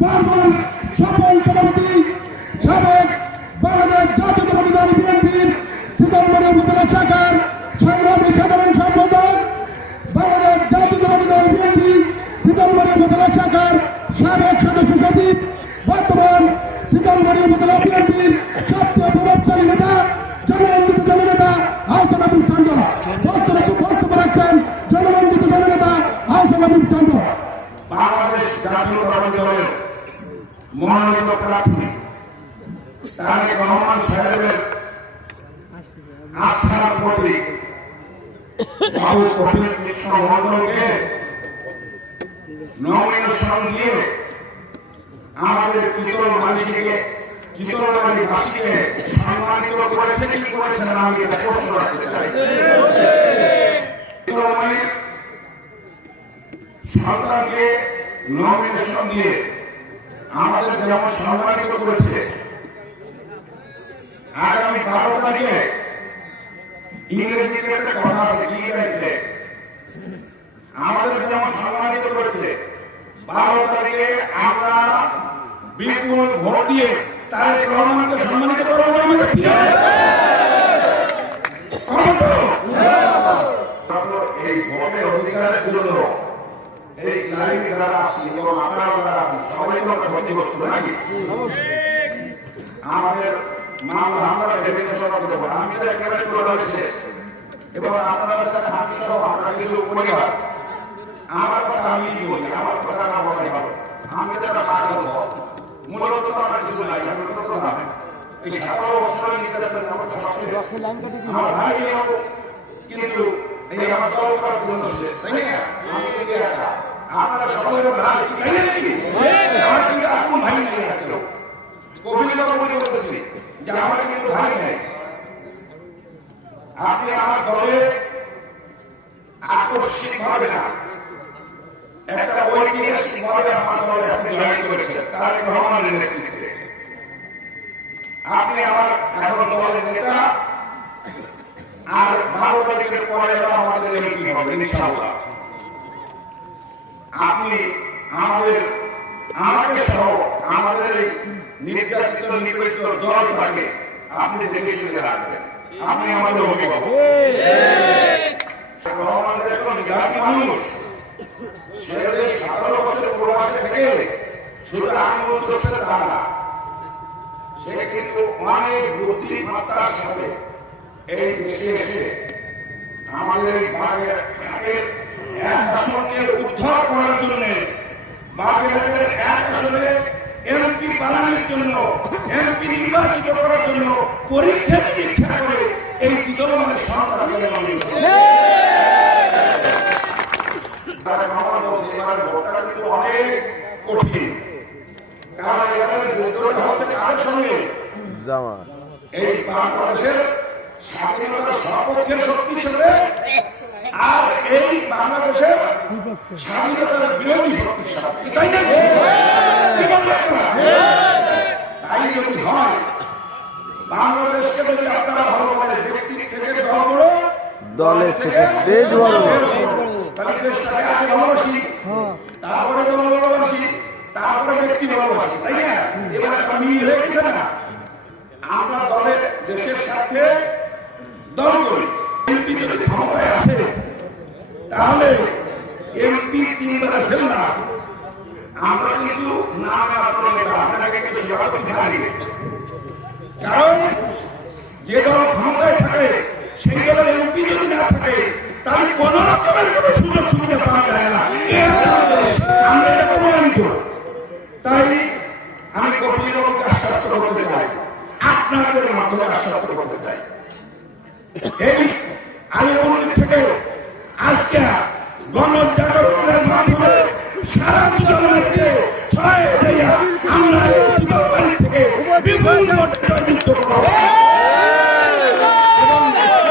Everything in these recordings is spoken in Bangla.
বারবার সফল সভাপতি সাবেক বাংলাদেশ জাতীয়তাবাদী দল বিএনপির উপজেলা শাখার সংগ্রামী সাধারণ মনোনীত প্রার্থী, তারেক রহমান সাহেবের আস্থার প্রতি বাবু কপিল কৃষ্ণ নমিনেশন দিয়ে আমাদের মানুষকে বাসীকে সম্মানিত করেছে, কি আমি প্রশ্ন রাখতে চাই। সরকারকে নমিনেশন দিয়ে আমাদের যেমন সম্মানিত করেছে, আগামী বারো তারিখে ইংরেজিতে একটা কথা আছে ইংরেজিতে আমাদের যেমন সম্মানিত করেছে, বারো তারিখে আমরা বিপুল ভোট দিয়ে তারেক রহমানকে সম্মানিত করব না আমাদের ফিরে এই ভোটের অধিকারের জন্য এই লাইন যারা আমাদের মামলা আমি তো একেবারে করে পরিবার আমার কথা আমি আমার কথা না আমি যারা ভালো মূলত কথা এই বছর নিজেদের আমার সবচেয়ে আমার ভাই কিন্তু জন্য আপনারা সকলের ভাই আমার কিন্তু আপন ভাই নেই কবিতা বলে বলতেছি যে আমার কিন্তু ভাই নেই আপনি আমার দলে আকস্মিক ভাবে না একটা ঐতিহাসিক ভাবে আমার দলে আপনি জয়েন করেছেন তারেক রহমানের নেতৃত্বে আপনি আমার এখন দলের নেতা আর বারো তারিখের পরে আমাদের এমপি হবে ইনশাআল্লাহ আপনি আমাদের, আমাকে সহ আমাদের এই নির্যাতিত, নিপীড়িত দলটাকে আপনি দেখে শুনে রাখবেন। আপনি আমাদের অভিভাবক। রহমানের একজন নিরাপদ মানুষ, সে সতেরো বছর প্রবাসে থেকে শুধু আঙুল চলছে তা না, সে কিন্তু অনেক বুদ্ধিমত্তার সাথে এই দেশে এসে আমাদের এই এক আসনকে উদ্ধার করার জন্য বাগেরহাটের এক আসনে এমপি বানানোর জন্য এমপি নির্বাচিত করার জন্য পরীক্ষা নিরীক্ষা করে এই ভোটটা কিন্তু অনেক কঠিন। কারণ এবারের যুদ্ধটা হচ্ছে কাদের সঙ্গে? এই বাংলাদেশের স্বাধীনতার সপক্ষের শক্তি হিসেবে আর এই বাংলাদেশের স্বাধীনতার বিরোধী শক্তির তাই না? তাই যদি হয় বাংলাদেশকে যদি আপনারা ভালো বলেন ব্যক্তি থেকে দল বড় দলের থেকে দেশ বড় তাহলে দেশটাকে আগে ভালোবাসি তারপরে দল ভালোবাসি তারপরে ব্যক্তি ভালোবাসি তাই না? এবার একটা মিল হয়ে গেছে না? আমরা দলের দেশের সাথে দল করি। যদি ক্ষমতায় আসে তাহলে এমপি তিনবারে ফেল না। আমরা কিন্তু নেতা আপনাকে কিন্তু সভাপতি পারি কারণ যে দল ক্ষমতায় থাকে, সেই দলের এমপি যদি না থাকে, তাহলে কোন রকমের কোনো সুযোগ সুবিধা পাওয়া যায় না। আমরা প্রমাণিত। তাই আমি কপিল বাবুকে আশ্বস্ত করতে চাই। আপনাদের মাধ্যমে আশ্বস্ত করতে চাই। এই আলিমন্দির থেকে আজকে গণজাগরণের মাধ্যমে সারা জীবনকে ছয় দেয়া আমরা এই জীবনবাড়ি থেকে বিপুল ভোটে জয়যুক্ত করব এবং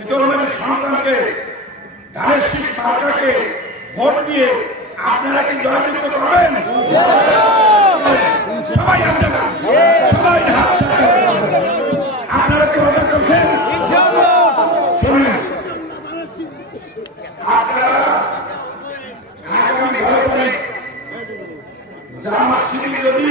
জীবনবাড়ির সন্তানকে ধানের শীষ মার্কাকে ভোট দিয়ে আপনারা কি জয়যুক্ত করবেন সবাই আপনারা কি ওটা করছেন আপনারা আগামী যদি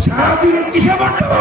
সারাদিন কিসে বাঁচব